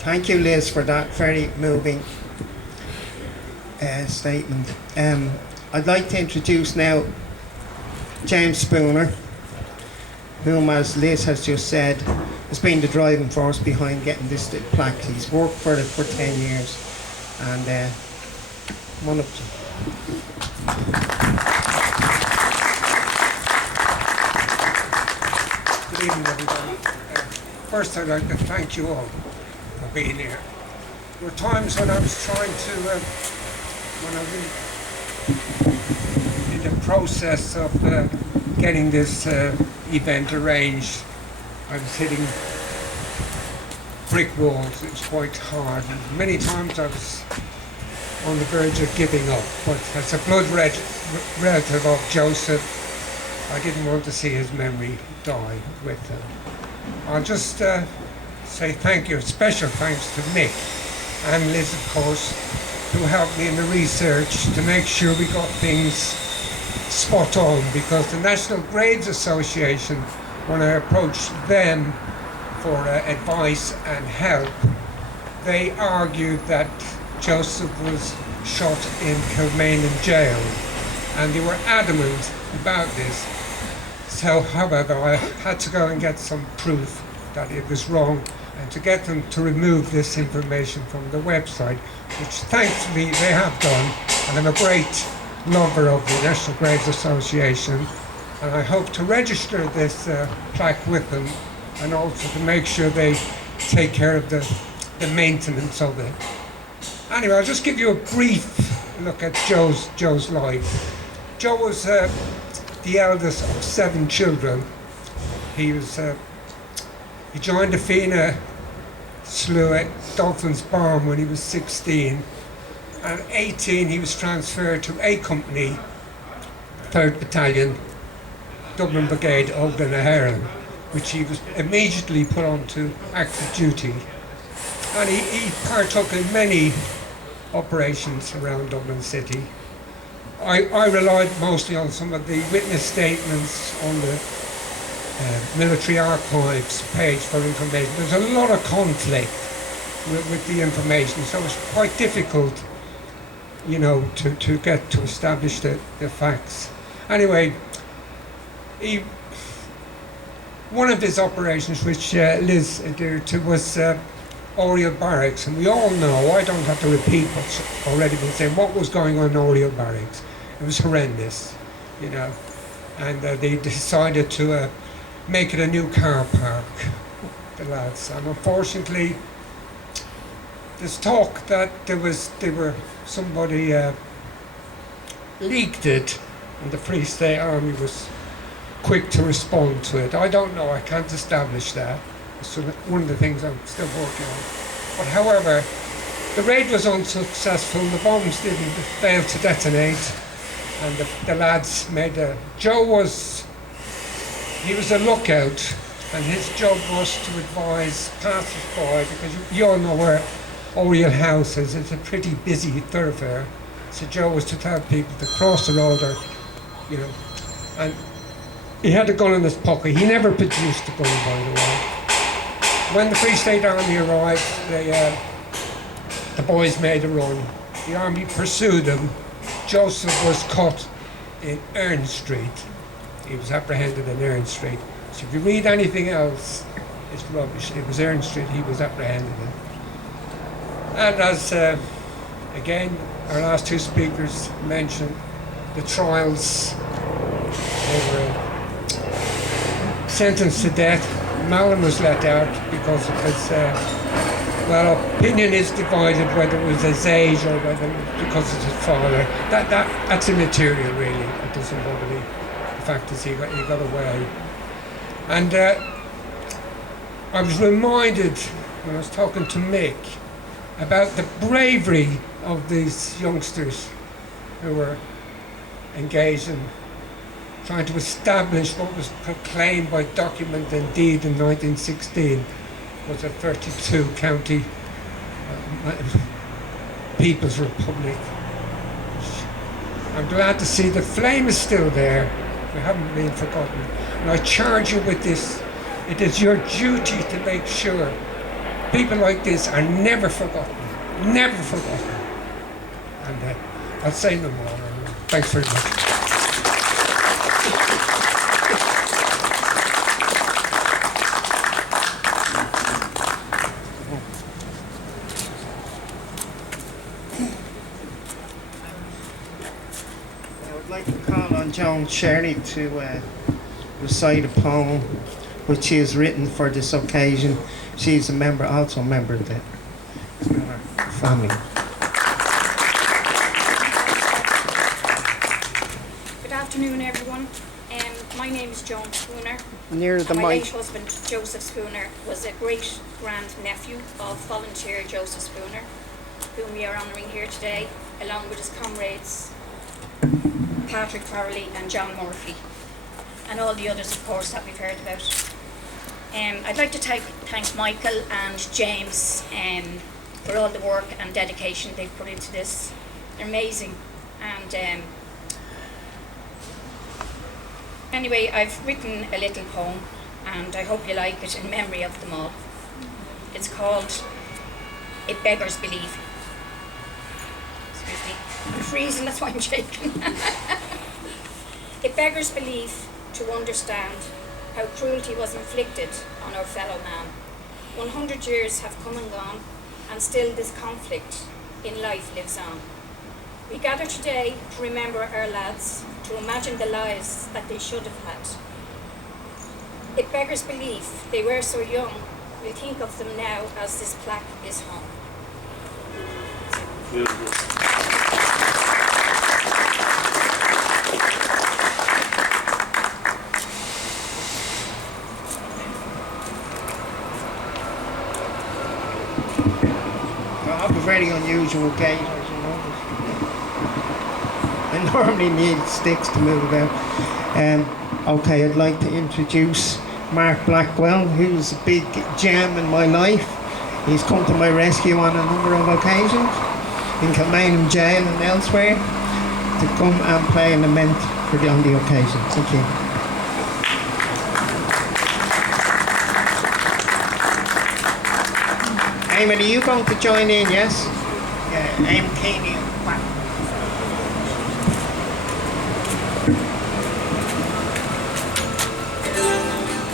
Thank you, Liz, for that very moving statement. I'd like to introduce now James Spooner, whom, as Liz has just said, has been the driving force behind getting this plaque. He's worked for it for 10 years. And one of Good evening, everybody. First, I'd like to thank you all for being here. There were times when I was trying to, when I was in the process of getting this event arranged, I was hitting brick walls. It was quite hard. And many times I was on the verge of giving up, but as a blood relative of Joseph, I didn't want to see his memory die with him. I'll just say thank you, special thanks to Mick and Liz, of course, who helped me in the research to make sure we got things spot on, because the National Grades Association, when I approached them for advice and help, they argued that Joseph was shot in Kilmainham jail, and they were adamant about this. So, however, I had to go and get some proof that it was wrong, and to get them to remove this information from the website, which thankfully they have done, and I'm a great lover of the National Grades Association, and I hope to register this plaque with them, and also to make sure they take care of the maintenance of it. Anyway, I'll just give you a brief look at Joe's life. Joe was the eldest of 7 children. He joined the Fianna Slough at Dolphin's Barn when he was 16. At 18, he was transferred to A Company, 3rd Battalion, Dublin Brigade, Ogden Aheran, which he was immediately put on to active duty. And he partook in many operations around Dublin City. I relied mostly on some of the witness statements on the military archives page for information. There's a lot of conflict with the information, so it's quite difficult, you know, to get to establish the facts. Anyway, one of his operations, which Liz adhered to, was Oriel Barracks, and we all know, I don't have to repeat what's already been said, what was going on in Oriel Barracks. It was horrendous, you know, and they decided to make it a new car park, the lads, and unfortunately there's talk that somebody leaked it, and the Free State Army was quick to respond to it. I don't know, I can't establish that. It's one of the things I'm still working on. But however, the raid was unsuccessful, the bombs didn't fail to detonate, and the lads made Joe was a lookout, and his job was to advise passers-by, because you all know where Oriel House is. It's a pretty busy thoroughfare. So Joe was to tell people to cross the road, or, you know, and he had a gun in his pocket. He never produced the gun, by the way. When the Free State Army arrived, the boys made a run. The army pursued them. Joseph was caught in Ern Street. He was apprehended in Ern Street. So if you read anything else, it's rubbish. It was Ern Street he was apprehended in. And as, again, our last 2 speakers mentioned, the trials, they were sentenced to death. Malin was let out because of his, well, opinion is divided whether it was his age or whether because of his father. That's immaterial, really. It doesn't bother me. The fact is he got away. And I was reminded when I was talking to Mick about the bravery of these youngsters who were engaged in trying to establish what was proclaimed by document and deed in 1916 was a 32 county People's Republic. I'm glad to see the flame is still there. We haven't been forgotten. And I charge you with this. It is your duty to make sure People like this are never forgotten. Never forgotten. And I'll say no more. Thanks very much. I'd like to call on Joan Shirley to recite a poem which she has written for this occasion. She's also a member of the family. Good afternoon, everyone. My name is Joan Spooner. Near the My mic. late husband, Joseph Spooner, was a great-grand-nephew of volunteer Joseph Spooner, whom we are honouring here today, along with his comrades Patrick Farrelly and John Murphy, and all the others, of course, that we've heard about. I'd like to thank Michael and James for all the work and dedication they've put into this. They're amazing. And anyway, I've written a little poem, and I hope you like it, in memory of them all. It's called It Beggars Belief. Excuse me, I'm freezing, that's why I'm shaking. It beggars belief to understand how cruelty was inflicted on our fellow man. 100 years have come and gone, and still this conflict in life lives on. We gather today to remember our lads, to imagine the lives that they should have had. It beggars belief they were so young, we think of them now as this plaque is hung. I have a very unusual gait, as you know. I normally need sticks to move about. Okay, I'd like to introduce Mark Blackwell, who's a big gem in my life. He's come to my rescue on a number of occasions, in Kilmainham Jail and elsewhere, to come and play an lament on the occasion. Thank you. Eamon, are you going to join in, yes? Yeah, Eamon, Keany.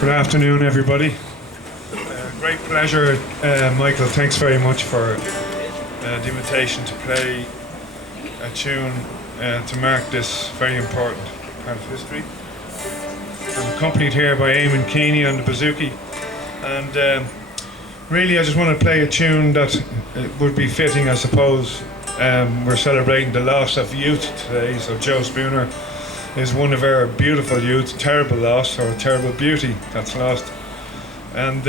Good afternoon, everybody. Great pleasure, Michael. Thanks very much for the invitation to play a tune to mark this very important part of history. I'm accompanied here by Eamon Keany on the bouzouki, and really I just want to play a tune that would be fitting, I suppose. We're celebrating the loss of youth today, so Joe Spooner is one of our beautiful youth, terrible loss, or terrible beauty that's lost. And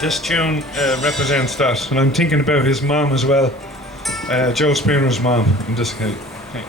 this tune represents that, and I'm thinking about his mom as well, Joe Spooner's mom in this case. Okay.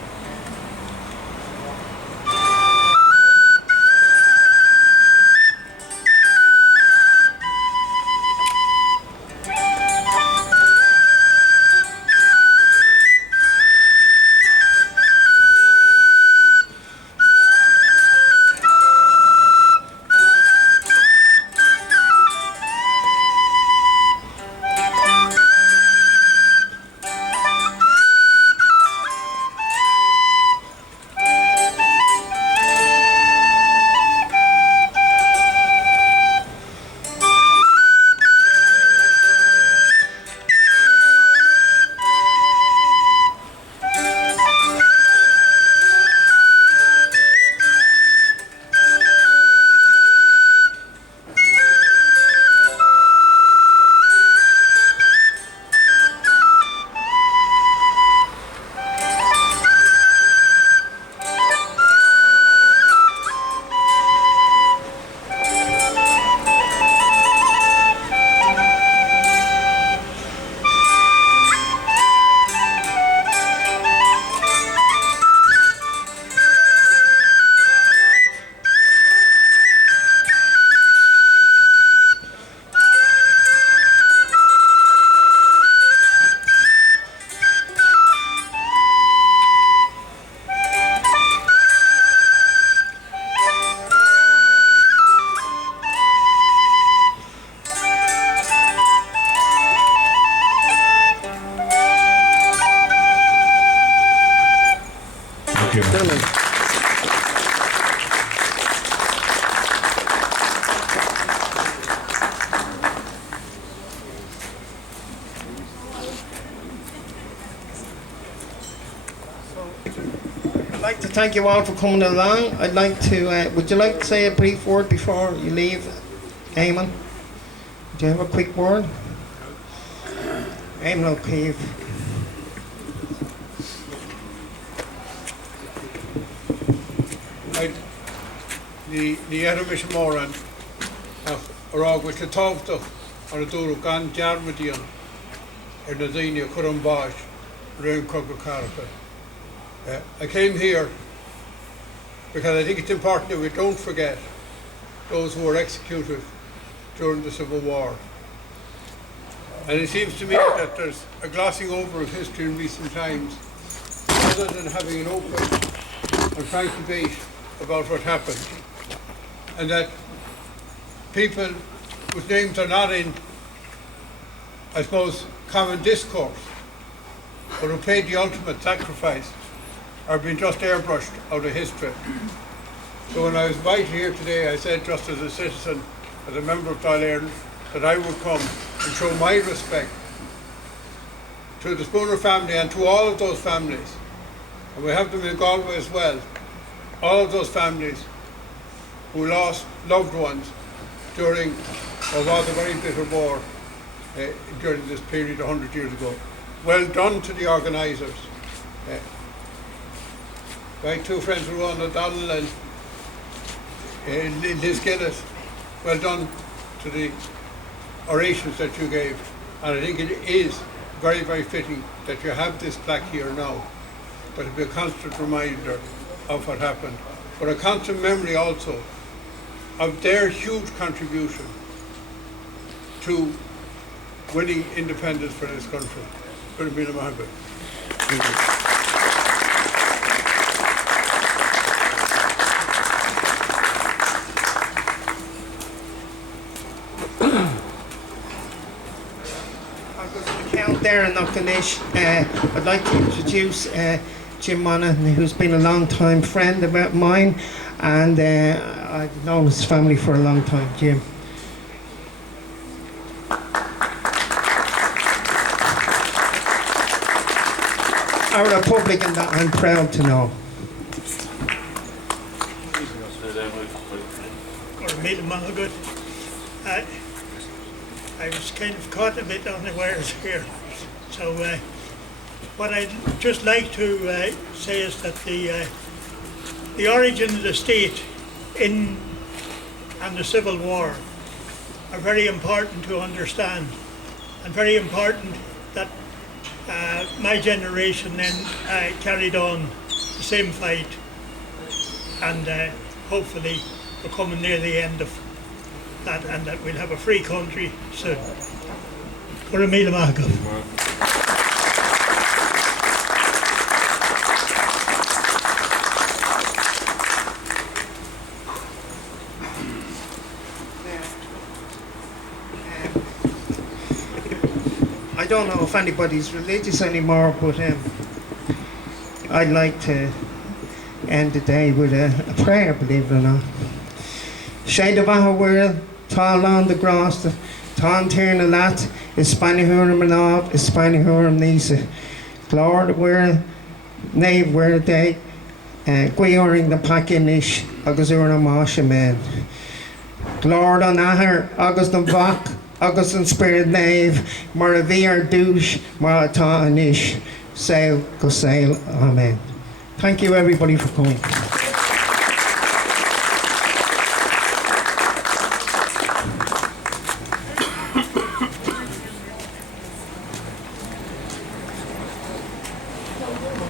to thank you all for coming along. I'd like to, would you like to say a brief word before you leave, Eamon? Do you have a quick word? Eamon O'Keefe. Ní Adamis Moran ará go le tábhachtach ar a dúró gan dearmadíon na daoine chur an báis round Cogra Carafa. I came here because I think it's important that we don't forget those who were executed during the Civil War. And it seems to me that there's a glossing over of history in recent times rather than having an open and frank debate about what happened. And that people whose names are not in, I suppose, common discourse, but who paid the ultimate sacrifice, are being just airbrushed out of history. So when I was invited here today, I said, just as a citizen, as a member of Dáil Éireann, that I would come and show my respect to the Spooner family and to all of those families, and we have them in Galway as well, all of those families who lost loved ones during what was a very bitter war during this period 100 years ago. Well done to the organisers. My two friends, Rowan O'Donnell and Liz Gillis, well done to the orations that you gave. And I think it is very, very fitting that you have this plaque here now, but to be a constant reminder of what happened, but a constant memory also of their huge contribution to winning independence for this country. Good to be in Monaghan. There in Knockanish, I'd like to introduce Jim Monaghan, who's been a long time friend of mine, and I've known his family for a long time. Jim. A Republican that I'm proud to know. I was kind of caught a bit unawares here. So what I'd just like to say is that the origin of the state and the Civil War are very important to understand, and very important that my generation then carried on the same fight, and hopefully we're coming near the end of that, and that we'll have a free country soon. For a meal I don't know if anybody's religious anymore, but I'd like to end the day with a prayer, believe it or not. Shade of our world, tall on the grass, Tá tír na leat, is Spanihurum an áb, is Spanihurum nísa. Glór the world, nave where day, Gweoring the Pacinish, agus ur na Masha men. Glór an ahar, agus the Vach, agus an spirit nave, mar a vir douche, mar a tá anish. Sail, go sail, amen. Thank you everybody for coming.